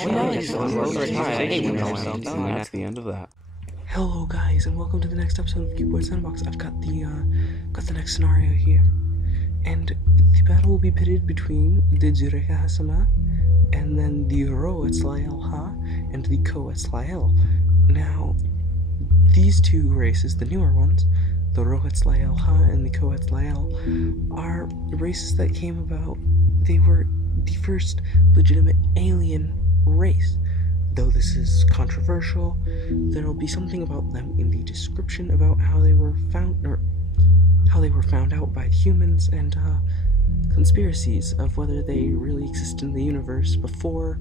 that's the end of that. Hello guys, and welcome to the next episode of Cuboid Sandbox. I've got the next scenario here, and the battle will be pitted between the Zureka Hasama and then the Etslai and the Etslai. Now, these two races, the newer ones, the Etslai and the Etslai, are races that came about. They were the first legitimate alien race. Though this is controversial, there will be something about them in the description about how they were found, or how they were found out by humans, and conspiracies of whether they really exist in the universe before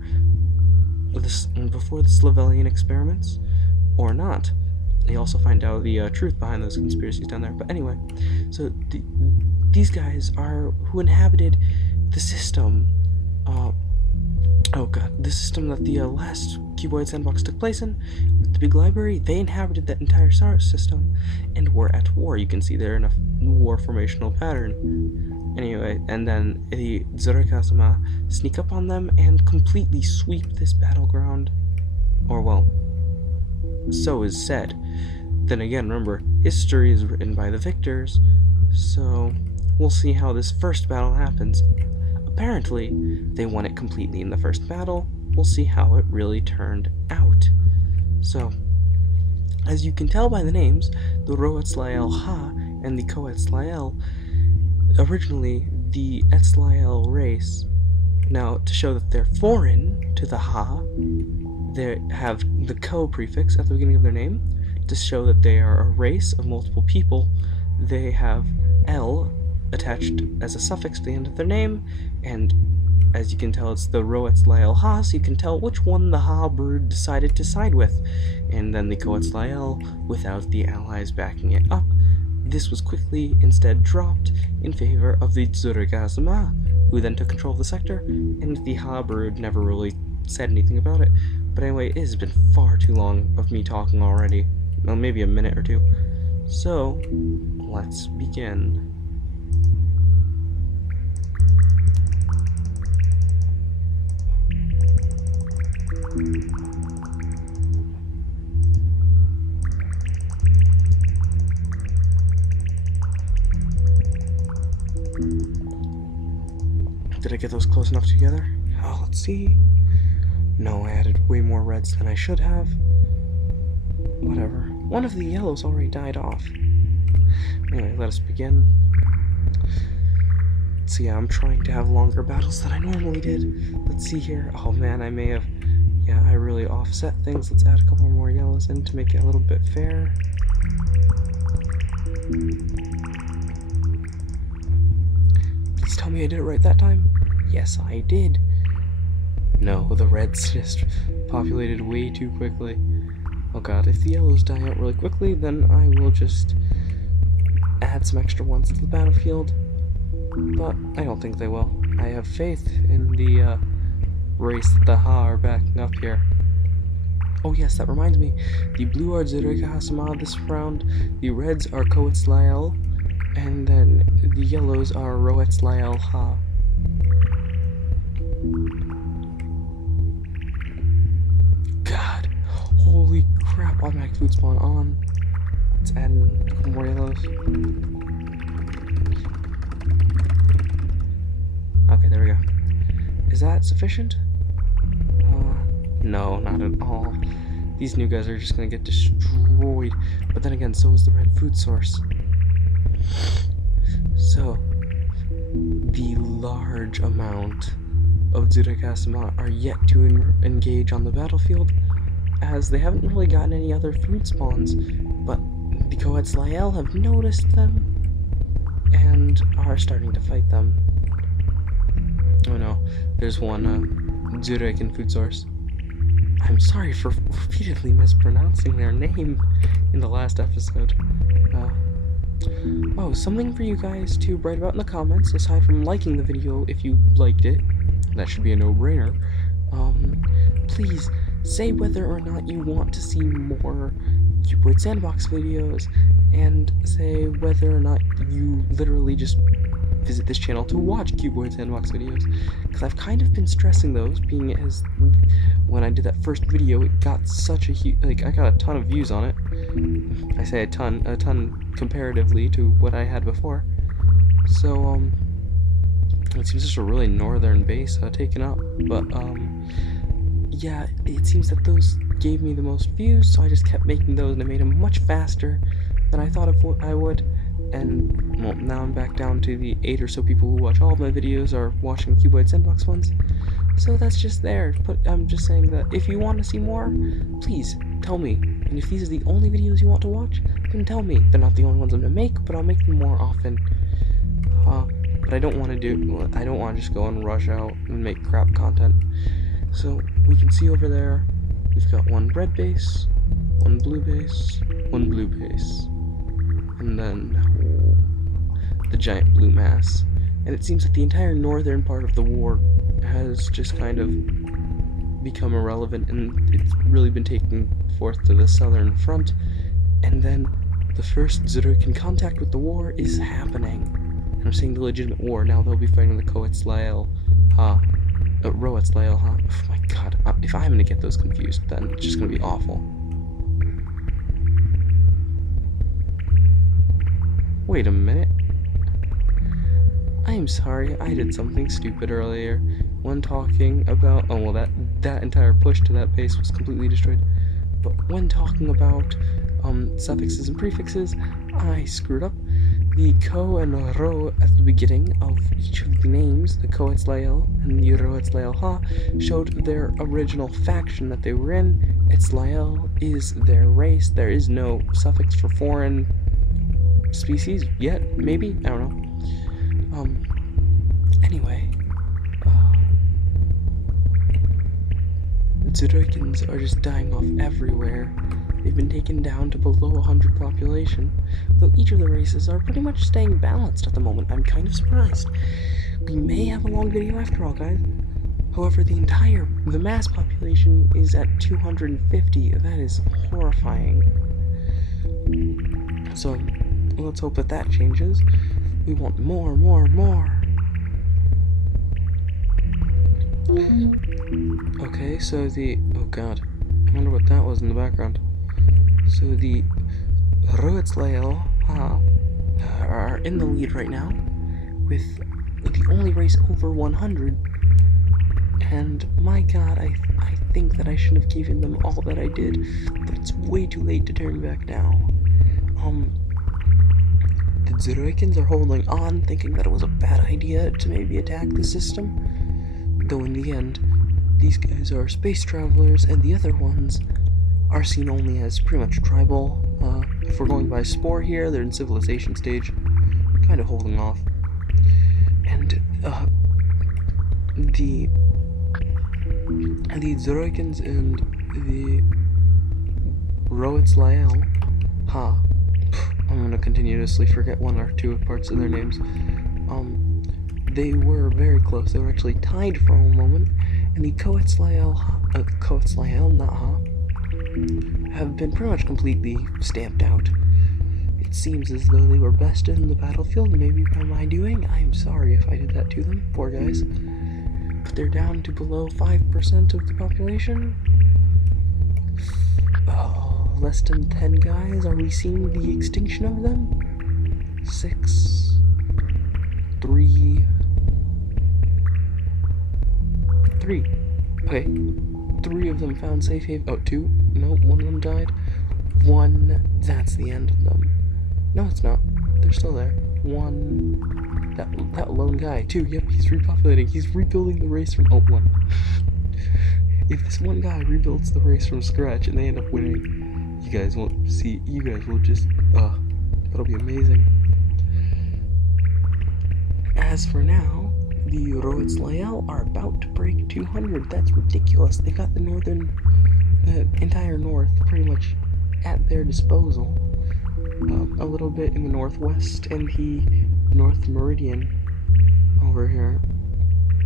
the Slavellian experiments or not. They also find out the truth behind those conspiracies down there. But anyway, so these guys are who inhabited the system. The system that the last Cuboid Sandbox took place in, with the big library. They inhabited that entire star system and were at war. You can see they're in a war formational pattern. Anyway, and then the Zureka sneak up on them and completely sweep this battleground. Or, well, so is said. Then again, remember, history is written by the victors, so we'll see how this first battle happens. Apparently, they won it completely in the first battle. We'll see how it really turned out. So, as you can tell by the names, the Etslai and the Etslai, originally the Etslai race. Now, to show that they're foreign to the Ha, they have the Co prefix at the beginning of their name. To show that they are a race of multiple people, they have L attached as a suffix to the end of their name, and as you can tell, it's the Etslai Ha, so you can tell which one the Ha brood decided to side with, and then the Etslai without the allies backing it up. This was quickly instead dropped in favor of the Zureka, who then took control of the sector, and the Ha brood never really said anything about it. But anyway, it has been far too long of me talking already. Well, maybe a minute or two. So, let's begin. Did I get those close enough together? Oh, let's see. No, I added way more reds than I should have. Whatever. One of the yellows already died off. Anyway, let us begin. So yeah, I'm trying to have longer battles than I normally did. Let's see here. Oh man, I may have... Yeah, I really offset things. Let's add a couple more yellows in to make it a little bit fair. Please tell me I did it right that time. Yes, I did. No, the reds just populated way too quickly. Oh god, if the yellows die out really quickly, then I will just add some extra ones to the battlefield. But I don't think they will. I have faith in the race that the Ha are backing up here. Oh yes, that reminds me. The blue are Zureka Hasama this round, the reds are Etslai, and then the yellows are Etslai Ha. God, holy crap, automatic food spawn on. Let's add in a couple more yellows. Okay, there we go. Is that sufficient? No, not at all. These new guys are just gonna get destroyed. But then again, so is the red food source. So, the large amount of Zureka are yet to engage on the battlefield, as they haven't really gotten any other food spawns, but the Etslai have noticed them and are starting to fight them. Oh no, there's one Zurekan food source. I'm sorry for repeatedly mispronouncing their name in the last episode. Oh, something for you guys to write about in the comments, aside from liking the video if you liked it. That should be a no-brainer. Please say whether or not you want to see more Cuboid Sandbox videos, and say whether or not you literally just visit this channel to watch Cuboid Sandbox videos, because I've kind of been stressing those, being as when I did that first video, it got such a huge, like, I got a ton of views on it. I say a ton comparatively to what I had before. So, it seems just a really northern base taken up, but, yeah, it seems that those gave me the most views, so I just kept making those, and I made them much faster than I thought I would. And, well, now I'm back down to the 8 or so people who watch all of my videos are watching the Cuboid Sandbox ones. So that's just there. But I'm just saying that if you want to see more, please tell me. And if these are the only videos you want to watch, then tell me. They're not the only ones I'm going to make, but I'll make them more often. But I don't want to just go and rush out and make crap content. So we can see over there, we've got one red base, one blue base, one blue base. And then the giant blue mass. And it seems that the entire northern part of the war has just kind of become irrelevant, and it's really been taken forth to the southern front. And then the first Xenolexology contact with the war is happening. And I'm saying the legitimate war. Now they'll be fighting the Etslai, Etslai, oh my god, if I'm gonna get those confused, then it's just gonna be awful. Wait a minute. I'm sorry, I did something stupid earlier when talking about, oh well, that entire push to that base was completely destroyed. But when talking about suffixes and prefixes, I screwed up. The ko and ro at the beginning of each of the names, the ko Etslai and the ro Etslai ha, showed their original faction that they were in. Etslai is their race. There is no suffix for foreign species yet, maybe? I don't know. Anyway, Xenolexologians are just dying off everywhere. They've been taken down to below 100 population, though each of the races are pretty much staying balanced at the moment. I'm kind of surprised. We may have a long video after all, guys. However, the mass population is at 250. That is horrifying. So, let's hope that changes. We want more. Okay, so oh god, I wonder what that was in the background. So the Etslai are in the lead right now, with the only race over 100, and my god, I think that I shouldn't have given them all that I did, but it's way too late to turn back now. The Xenolexologians are holding on, thinking that it was a bad idea to maybe attack the system, though in the end, these guys are space travelers, and the other ones are seen only as pretty much tribal. If we're going by Spore here, they're in civilization stage, kind of holding off. And the Xenolexologians and the Etslai, I'm gonna continuously forget one or two parts of their names. They were very close. They were actually tied for a moment, and the ko Etslai, have been pretty much completely stamped out. It seems as though they were bested in the battlefield, maybe by my doing. I am sorry if I did that to them, poor guys. But they're down to below 5% of the population. Oh, less than 10 guys. Are we seeing the extinction of them? 6, 3. Okay. 3 of them found safe haven. Oh, 2? No, 1 of them died. 1, that's the end of them. No, it's not. They're still there. 1, that lone guy. 2, yep, he's repopulating. He's rebuilding the race from, 1. If this one guy rebuilds the race from scratch and they end up winning, you guys will just, that'll be amazing. As for now, the Etslai are about to break 200. That's ridiculous. They got the entire north pretty much at their disposal. A little bit in the northwest and the north meridian over here.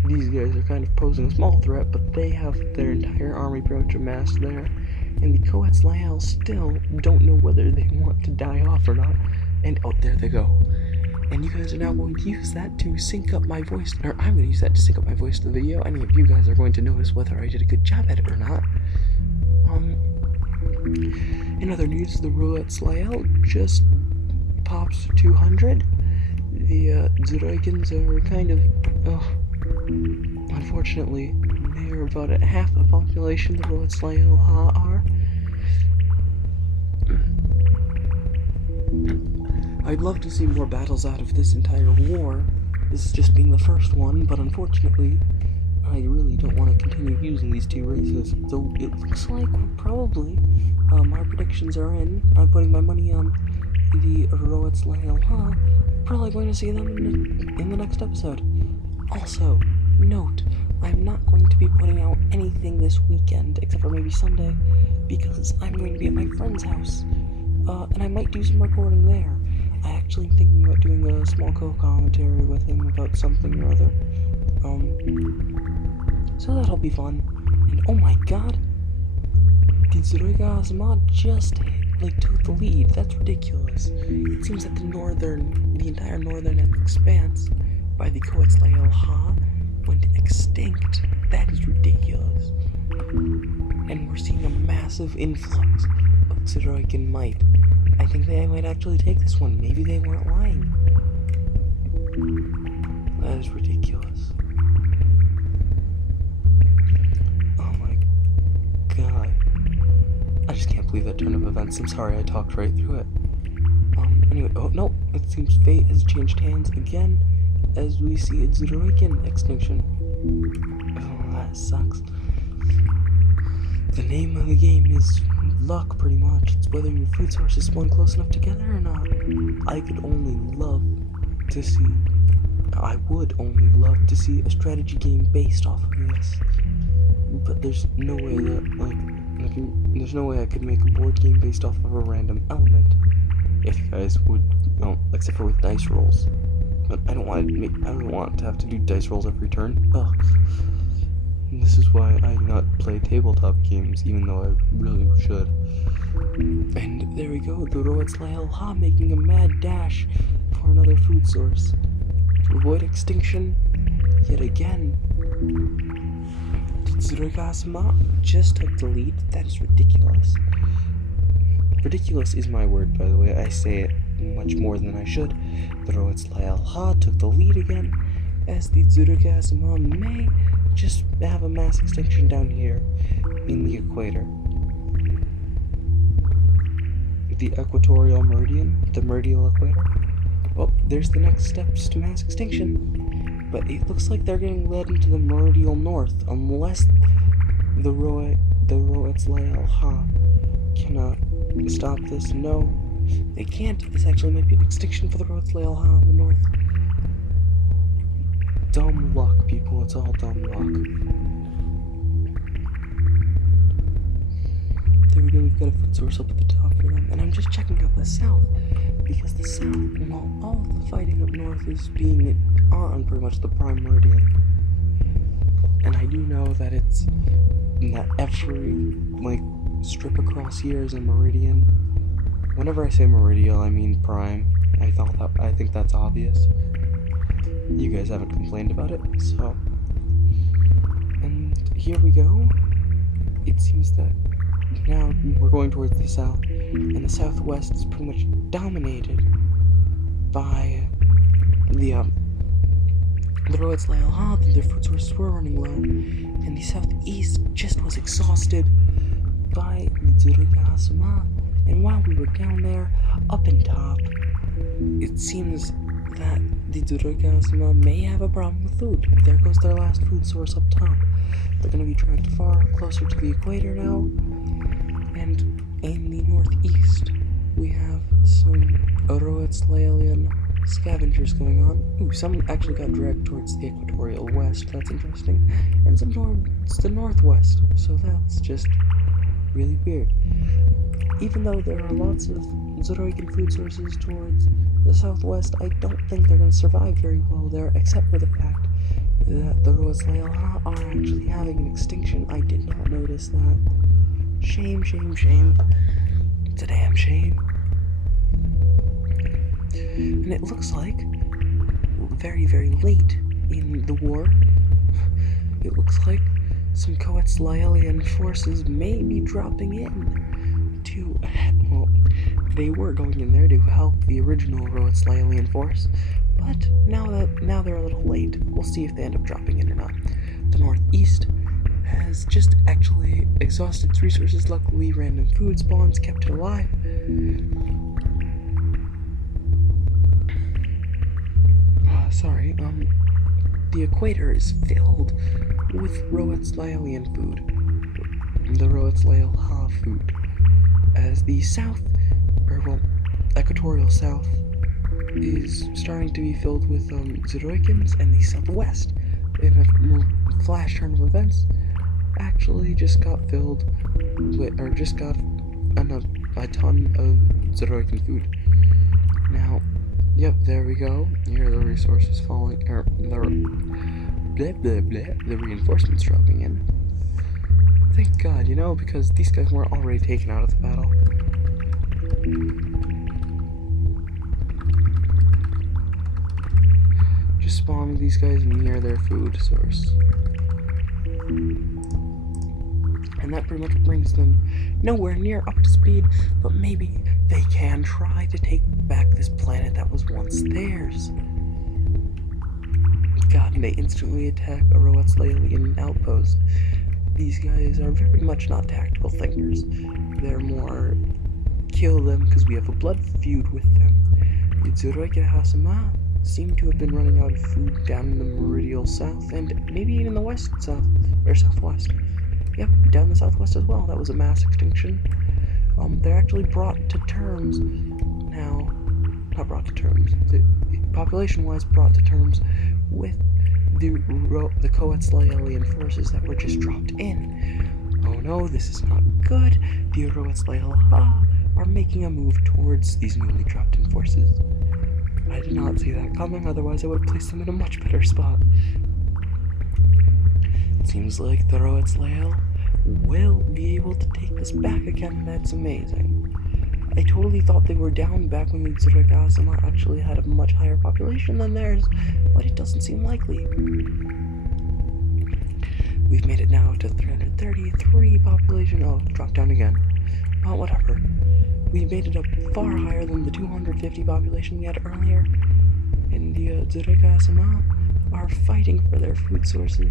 These guys are kind of posing a small threat, but they have their entire army pretty much amassed there. And the ko Etslai still don't know whether they want to die off or not. And, oh, there they go. and you guys are now going to use that to sync up my voice, or I'm going to use that to sync up my voice to the video. Any of you guys are going to notice whether I did a good job at it or not. In other news, the Etslai just popped to 200. The Zeroikans are kind of, unfortunately, they are about at half the population the Etslai are. I'd love to see more battles out of this entire war, this just being the first one, but unfortunately, I really don't want to continue using these two races, though it looks like we're probably, my predictions are in, I'm putting my money on the Etslai, probably going to see them in the next episode. Also, note, I'm not going to be putting out anything this weekend, except for maybe Sunday, because I'm going to be at my friend's house, and I might do some recording there. I actually am thinking about doing a small co-commentary with him about something or other. So that'll be fun. And oh my god! The Zeroika just took the lead. That's ridiculous. It seems that the entire northern expanse by the Etslai went extinct. That is ridiculous. And we're seeing a massive influx of Zeroikan might. I think they might actually take this one. Maybe they weren't lying. That is ridiculous. Oh my god. I just can't believe that turn of events. I'm sorry I talked right through it. Anyway, oh no, it seems fate has changed hands again as we see a Zeroikan extinction. Oh, that sucks. The name of the game is luck, pretty much. It's whether your food sources spawn close enough together or not. I would only love to see a strategy game based off of this. But there's no way that, there's no way I could make a board game based off of a random element. If you guys would, except for with dice rolls. But I don't want to have to do dice rolls every turn. Ugh. This is why I do not play tabletop games, even though I really should. And there we go, the Etslai making a mad dash for another food source. To avoid extinction, yet again. Zeroika just took the lead. That is ridiculous. Ridiculous is my word, by the way. I say it much more than I should. The Etslai took the lead again, as the Zeroika may just have a mass extinction down here in the equator. The equatorial meridian, the meridional equator. Oh, there's the next steps to mass extinction. But it looks like they're getting led into the meridional north, unless the Etslai cannot stop this. No, they can't. This actually might be an extinction for the Etslai in the north. Dumb luck, people. It's all dumb luck. There we go. We've got a food source up at the top for them. And I'm just checking out the south. Because the south, while all of the fighting up north is being on pretty much the prime meridian. And I do know that it's that every, strip across here is a meridian. Whenever I say meridian, I mean prime. I think that's obvious. You guys haven't complained about it, so. And here we go. It seems that now we're going towards the south, and the southwest is pretty much dominated by the Etslai. Their food sources were running low, and the southeast just was exhausted by the Zeroika. And while we were down there, up in top, it seems that the Zeroika may have a problem with food. There goes their last food source up top. They're going to be dragged far closer to the equator now. And in the northeast, we have some Slavellian scavengers going on. Ooh, some actually got dragged towards the equatorial west. That's interesting. And some towards the northwest. So that's just really weird. Even though there are lots of Zeroikan food sources towards the southwest, I don't think they're going to survive very well there, except for the fact that the Etslai are actually having an extinction. I did not notice that. Shame, shame, shame. It's a damn shame. And it looks like very, very late in the war, it looks like some Slavellian forces may be dropping in to, well, they were going in there to help the original Slavellian force, but now they're a little late. We'll see if they end up dropping in or not. The northeast has just actually exhausted its resources. Luckily, random food spawns kept it alive. The equator is filled with Slavellian food, the Slavellian food, as the south, equatorial south, is starting to be filled with Xenolexology, and the southwest, in a flash turn of events, actually just got filled with, or just got a ton of Xenolexology food. Now, yep, there we go. Here are the resources falling, or the reinforcements dropping in. Thank God, because these guys were already taken out of the battle. Just spawning these guys near their food source. And that pretty much brings them nowhere near up to speed, but maybe they can try to take back this planet that was once theirs. God, and they instantly attack a Slavellian outpost. These guys are very much not tactical thinkers. They're more kill them because we have a blood feud with them. The Xenolexology seem to have been running out of food down in the meridial south, and maybe even the southwest. Yep, down the southwest as well. That was a mass extinction. They're actually brought to terms now. Not brought to terms. Population-wise, brought to terms with the Slavellian forces that were just dropped in. Oh no, this is not good. The Slavellian are making a move towards these newly dropped in forces. I did not see that coming, otherwise I would have placed them in a much better spot. It seems like the Slavellian will be able to take this back again. That's amazing. I totally thought they were down back when the Xenolexology actually had a much higher population than theirs, but it doesn't seem likely. We've made it now to 333 population. Oh, dropped down again. Oh, whatever. We made it up far higher than the 250 population we had earlier. And the Xenolexology are fighting for their food sources.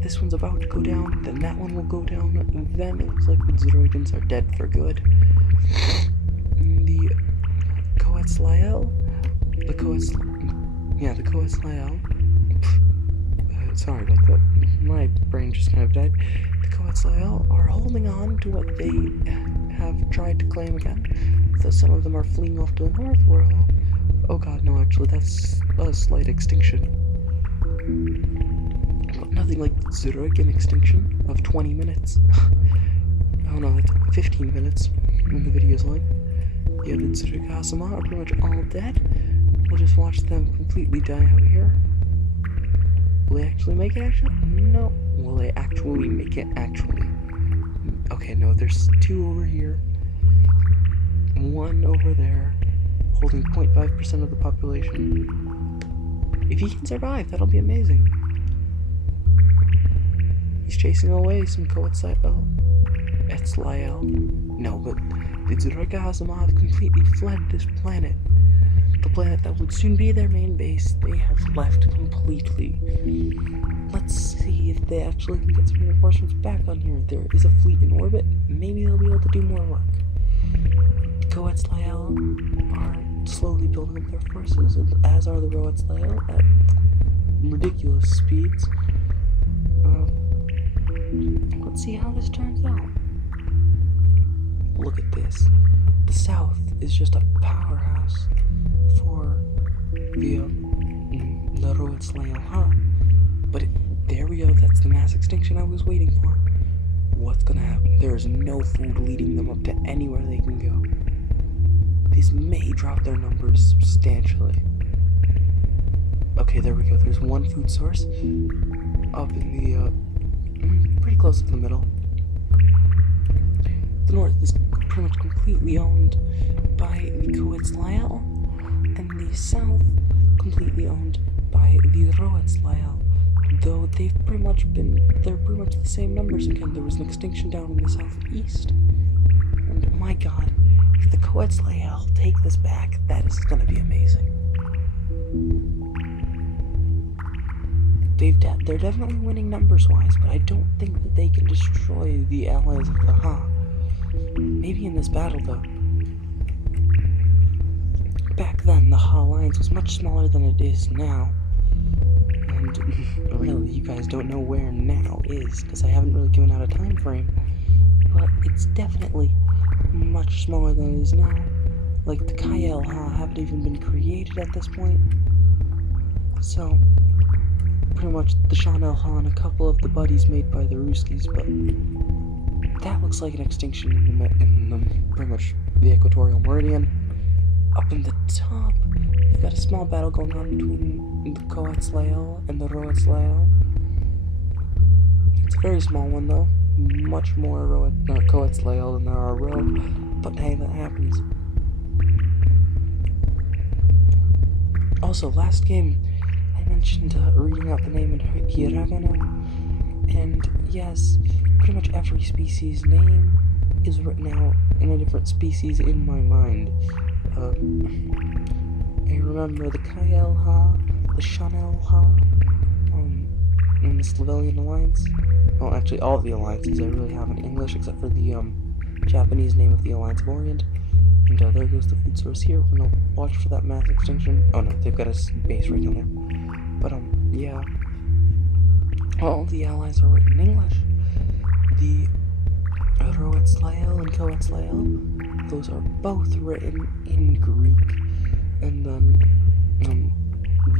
This one's about to go down, then that one will go down, then it looks like the Xenolexology are dead for good. The Slavellian, sorry about that, my brain just kind of died. The Slavellian are holding on to what they have tried to claim again, though some of them are fleeing off to the north, where, oh god, no, actually, that's a slight extinction. But nothing like Xenolexology extinction of 20 minutes. Oh no, that's 15 minutes when the video's live. Yeah, the Xenolexology are pretty much all dead. We'll just watch them completely die out here. Will they actually make it, actually? No. Will they actually make it, actually? Okay, no, there's two over here. One over there, holding 0.5% of the population. If he can survive, that'll be amazing. He's chasing away some Etslai. No, but the Xenolexology have completely fled this planet. The planet that would soon be their main base, they have left completely. Let's see if they actually can get some reinforcements back on here. There is a fleet in orbit. Maybe they'll be able to do more work. The Etslai are slowly building up their forces, as are the Etslai at ridiculous speeds. Let's see how this turns out. Look at this. The south is just a powerhouse for the Slavellian, but there we go, that's the mass extinction I was waiting for. What's gonna happen? There is no food leading them up to anywhere they can go. This may drop their numbers substantially. Okay, there we go, there's one food source up in the, pretty close to the middle. The north is pretty much completely owned by the Slavellian, and the south completely owned by the Etslai, though they're pretty much the same numbers again. There was an extinction down in the southeast. And my god, if the Etslai take this back, that is going to be amazing. They're definitely winning numbers-wise, but I don't think that they can destroy the allies of the Ha. Maybe in this battle, though. Back then, the Ha Alliance was much smaller than it is now. And really, you guys don't know where now is, because I haven't really given out a time frame. But it's definitely much smaller than it is now. Like, the Kyle Ha haven't even been created at this point. So, pretty much the Chanel Ha and a couple of the buddies made by the Ruskies, but that looks like an extinction in pretty much the equatorial meridian. Up in the top, we've got a small battle going on between the Etslai and the Etslai. It's a very small one though, much more Etslai than there are Ro, but hey, that happens. Also, last game, I mentioned reading out the name in hiragana, and yes, pretty much every species name is written out in a different species in my mind. I remember the Kyle Ha, the Chanel Ha, and the Slavellian Alliance. Well, actually, all of the alliances I really have in English, except for the Japanese name of the Alliance of Orient. And there goes the food source here. We're gonna watch for that mass extinction. Oh no, they've got a base right down there. But yeah. All the allies are written in English. The Etslai and Etslai, those are both written in Greek. And then,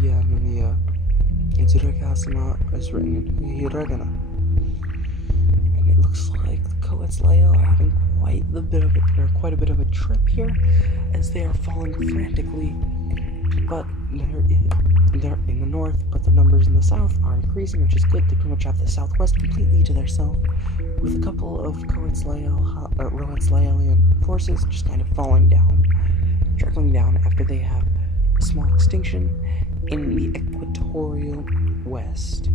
yeah, and then the Etslai is written in hiragana. And it looks like the Etslai are having quite a bit of a trip here, as they are falling frantically. But they're in the north, but the numbers in the south are increasing, which is good. They pretty much have the southwest completely to their south, with a couple of Etslaian forces just kind of falling down, trickling down after they have a small extinction in the equatorial west.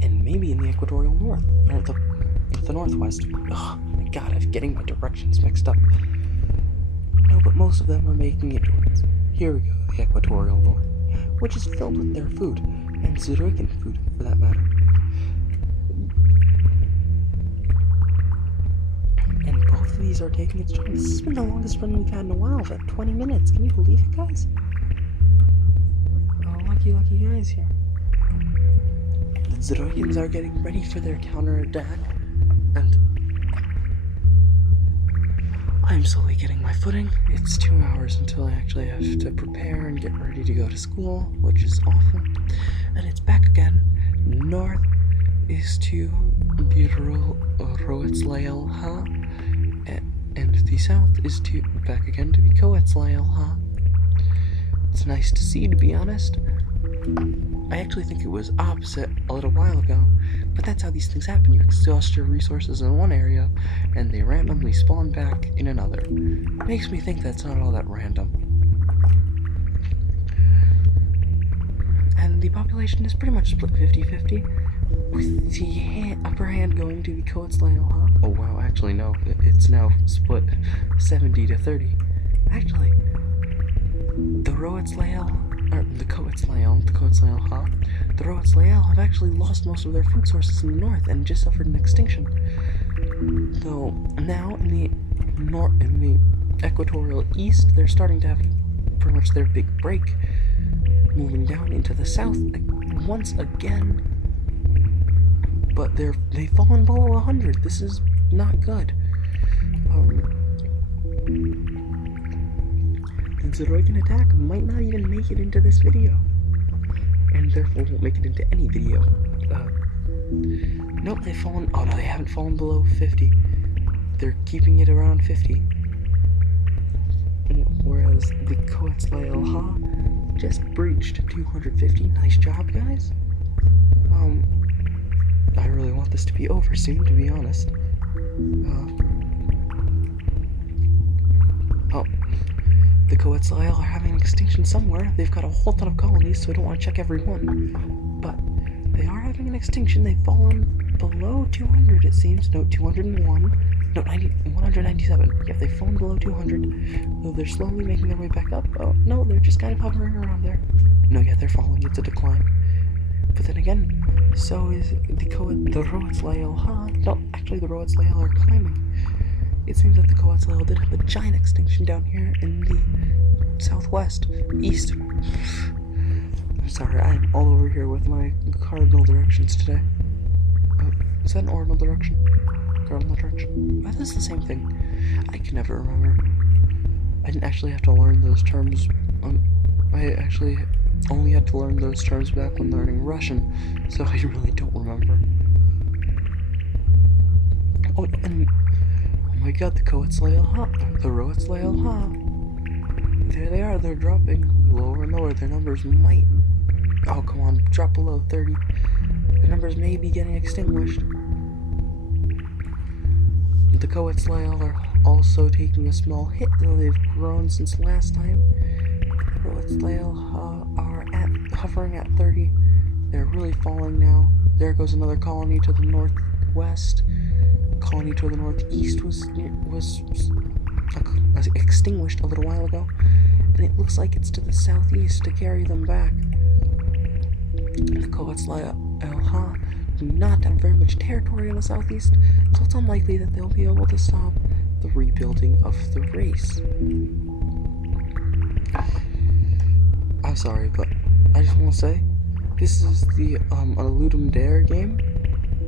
And maybe in the equatorial north, or the northwest. Oh my god, I'm getting my directions mixed up. No, but most of them are making it towards, here we go, the equatorial north, which is filled with their food, and Zurichan food, for that matter. And both of these are taking its turn. This has been the longest run we've had in a while, about 20 minutes. Can you believe it, guys? Oh, lucky guys here. The Zoroians are getting ready for their counterattack, and I'm slowly getting my footing. It's 2 hours until I actually have to prepare and get ready to go to school, which is awful. And it's back again. North is to the Etslai Ha, and the south is to back again to the Etslai Ha. It's nice to see, to be honest. I actually think it was opposite a little while ago, but that's how these things happen. You exhaust your resources in one area, and they randomly spawn back in another. It makes me think that's not all that random. And the population is pretty much split 50-50, with the upper hand going to the Etslai Ha. Oh wow, actually no, it's now split 70-30. Actually, the Etslai the Etslai Ha, the Etslai have actually lost most of their food sources in the north and just suffered an extinction. Though now in the equatorial east, they're starting to have pretty much their big break, moving down into the south once again. But they've fallen below 100. This is not good. The Zoroian attack might not even make it into this video, and therefore won't make it into any video. Nope, they've fallen. Oh no, they haven't fallen below 50. They're keeping it around 50. Whereas the Etslai Ha just breached 250. Nice job, guys. I really want this to be over soon, to be honest. the Etslai are having an extinction somewhere. They've got a whole ton of colonies, so I don't want to check every one. But they are having an extinction. They've fallen below 200, it seems. No, 201. No, 197. Yeah, they've fallen below 200. Though they're slowly making their way back up. Oh, no, they're just kind of hovering around there. No, yeah, they're falling. It's a decline. But then again, so is the Etslai. No, actually, the Etslai are climbing. It seems that the Etslai did have a giant extinction down here in the southwest, east. I'm sorry, I'm all over here with my cardinal directions today. Is that an ordinal direction? Cardinal direction? That is the same thing. I can never remember. I didn't actually have to learn those terms. I actually only had to learn those terms back when learning Russian, so I really don't remember. Oh, and oh my god, the Etslai, the Etslai, there they are. They're dropping lower and lower. Their numbers might. Oh, come on, drop below 30. The numbers may be getting extinguished. The Etslai are also taking a small hit, though they've grown since last time. The Etslai are hovering at 30. They're really falling now. There goes another colony to the northwest. Colony to the northeast was extinguished a little while ago, and it looks like it's to the southeast to carry them back. The Etslai do not have very much territory in the southeast, so it's unlikely that they'll be able to stop the rebuilding of the race. I'm sorry, but I just want to say, this is the Ludum Dare game,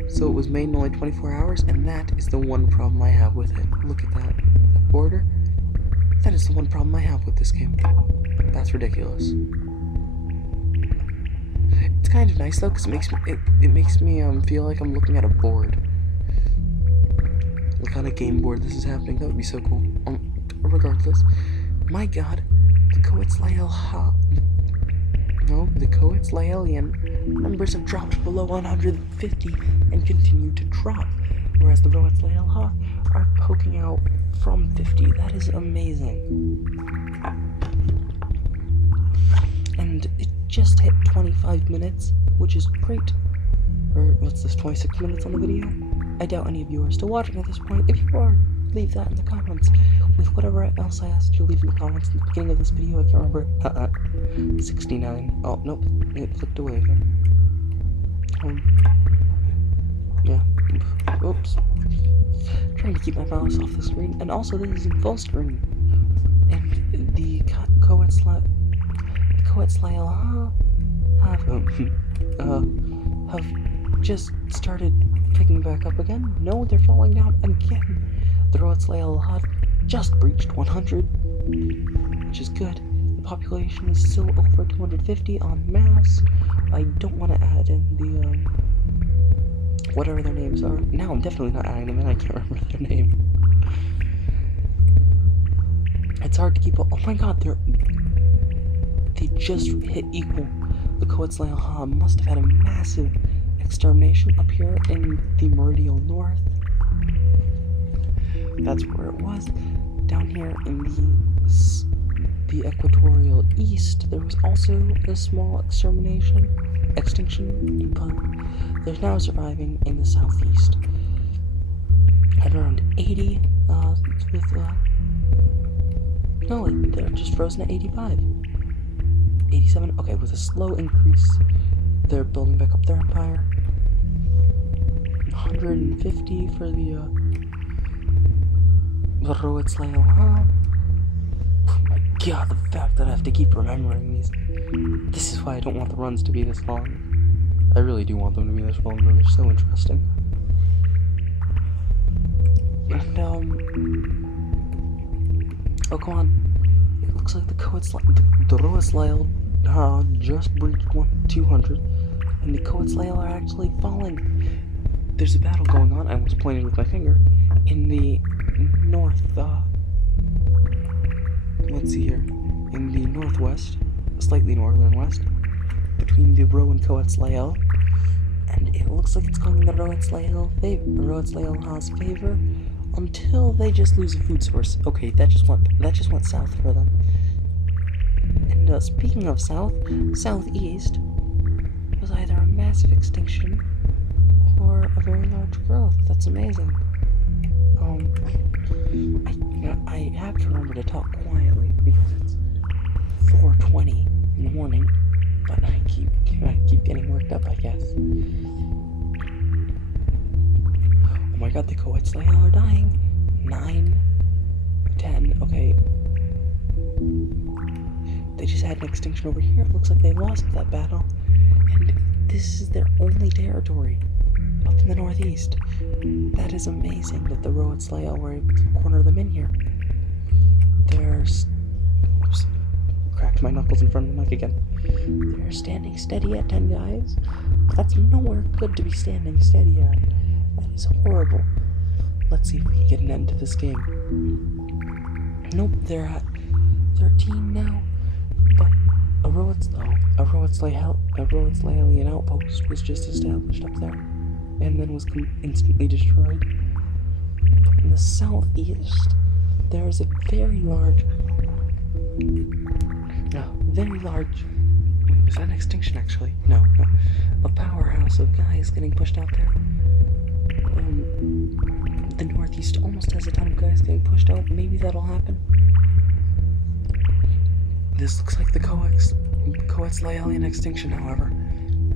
so it was made in only 24 hours, and that is the one problem I have with it. Look at that border. That is the one problem I have with this game. That's ridiculous. It's kind of nice though, because it makes me feel like I'm looking at a board. Like on a game board this is happening. That would be so cool. Regardless, my god, the Etslaian numbers have dropped below 150 and continue to drop, whereas the Etslai are poking out from 50. That is amazing. And it just hit 25 minutes, which is great. Or what's this, 26 minutes on the video? I doubt any of you are still watching at this point. If you are, leave that in the comments with whatever else I asked you to leave in the comments in the beginning of this video. I can't remember. 69. Oh, nope. It flipped away again. Yeah. Oops. I'm trying to keep my mouse off the screen. And also, this is in full screen. And the Etslai have just started picking back up again. No, they're falling down again. The Etslai just breached 100, which is good. The population is still over 250 en masse. I don't want to add in the whatever their names are. Now I'm definitely not adding them in. I can't remember their name. It's hard to keep up. Oh my god, they just hit equal. The Etslai must have had a massive extermination up here in the Meridial North. That's where it was. Down here in the Equatorial East, there was also a small extinction, but they're now surviving in the Southeast. At around 80, no, they're just frozen at 85. 87, okay, with a slow increase. They're building back up their empire. 150 for the Etslai. Oh my god, the fact that I have to keep remembering these. This is why I don't want the runs to be this long. I really do want them to be this long, though. They're so interesting. And, oh, come on. It looks like the Etslai just breached 200, and the Etslai are actually falling. There's a battle going on. I was pointing with my finger in the north. Let's see here, in the northwest, slightly northern west, between the Ro and Etslai, and it looks like it's going in the Etslai's favor until they just lose a food source. Okay, that just went south for them. And speaking of southeast was either a massive extinction or a very large growth. That's amazing. I have to remember to talk quietly because it's 4:20 in the morning, but I keep getting worked up, I guess. Oh my god, the Etslai are dying. 9, 10, okay. They just had an extinction over here. It looks like they lost that battle. And this is their only territory up in the northeast. That is amazing that the Etslai were able to corner them in here. There's... Oops. Cracked my knuckles in front of the mic again. They're standing steady at 10 guys. That's nowhere good to be standing steady at. That is horrible. Let's see if we can get an end to this game. Nope, they're at 13 now. But a Etslai Alien outpost was just established up there, and then was instantly destroyed. In the southeast, there is a very large... Is that an extinction, actually? No. A powerhouse of guys getting pushed out there. The northeast almost has a ton of guys getting pushed out. Maybe that'll happen. This looks like the Etslai Alien extinction, however,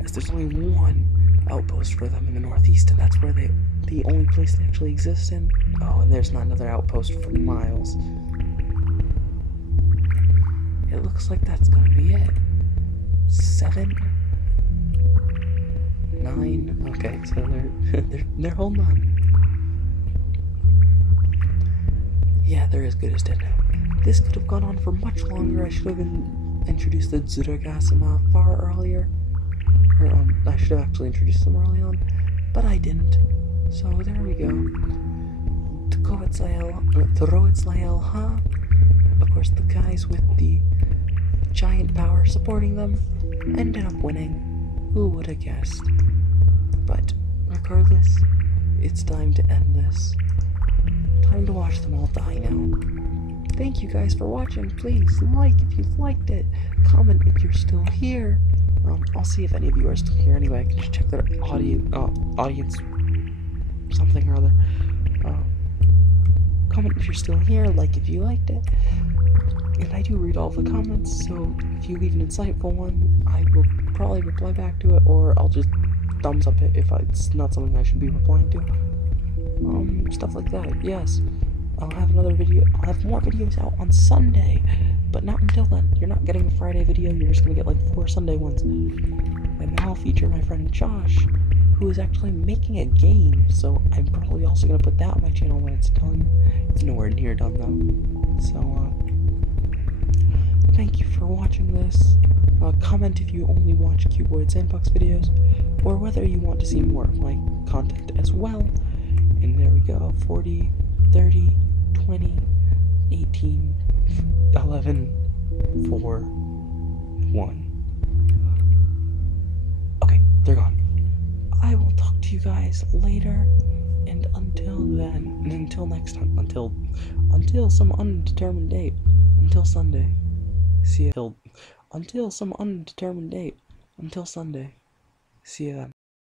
as there's only one outpost for them in the northeast, and that's where the only place they actually exist in. Oh, and there's not another outpost for miles. It looks like that's gonna be it. 7, 9. Okay, so they're holding on. Yeah, they're as good as dead now. This could have gone on for much longer. I should have introduced the Zuragasima far earlier. Or, I should have actually introduced them early on, but I didn't. So there we go. The Etslai, of course, the guys with the giant power supporting them ended up winning. Who would have guessed? But regardless, it's time to end this. Time to watch them all die now. Thank you guys for watching. Please like if you've liked it. Comment if you're still here. I'll see if any of you are still here anyway. I can just check their audience something or other. Comment if you're still here. Like if you liked it. And I do read all the comments, so if you leave an insightful one, I will probably reply back to it, or I'll just thumbs up it if it's not something I should be replying to. Stuff like that, yes. I'll have more videos out on Sunday, but not until then. You're not getting a Friday video, you're just gonna get like 4 Sunday ones. And then I'll feature my friend Josh, who is actually making a game, so I'm probably also gonna put that on my channel when it's done. It's nowhere near done though. So, thank you for watching this. Comment if you only watch Cuboid Sandbox videos, or whether you want to see more of my content as well. And there we go, 40, 30, 20, 18, 11, 4, 1. Okay, they're gone. I will talk to you guys later, and until then, and until next time, until some undetermined date, until Sunday. See you. Until some undetermined date, until Sunday. See you then.